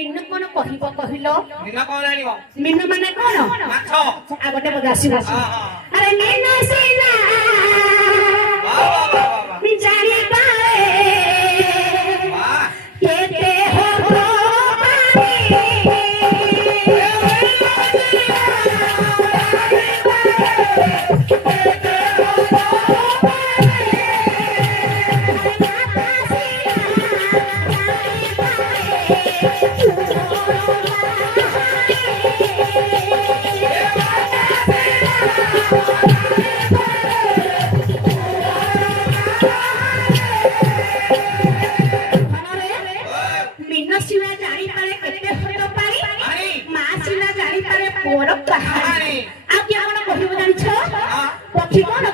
ମିନୁ କଣ କହିବ କହିଲ? ମିନ କଣ ଜାଣିବ? ମିନୁ ମାନେ କଣ? ମାଛ। ଆଉ ଗୋଟେ ବୋଧେ ଆସିବ। ଆରେ ମିନୁ ସିନା ଜାଣି ପାରେ କେତେ ହବ ପୁଅର କାହାଣୀ। ଆଉ କିଏ କଣ କହିବ ଜାଣିଛ? ପକ୍ଷୀ କଣ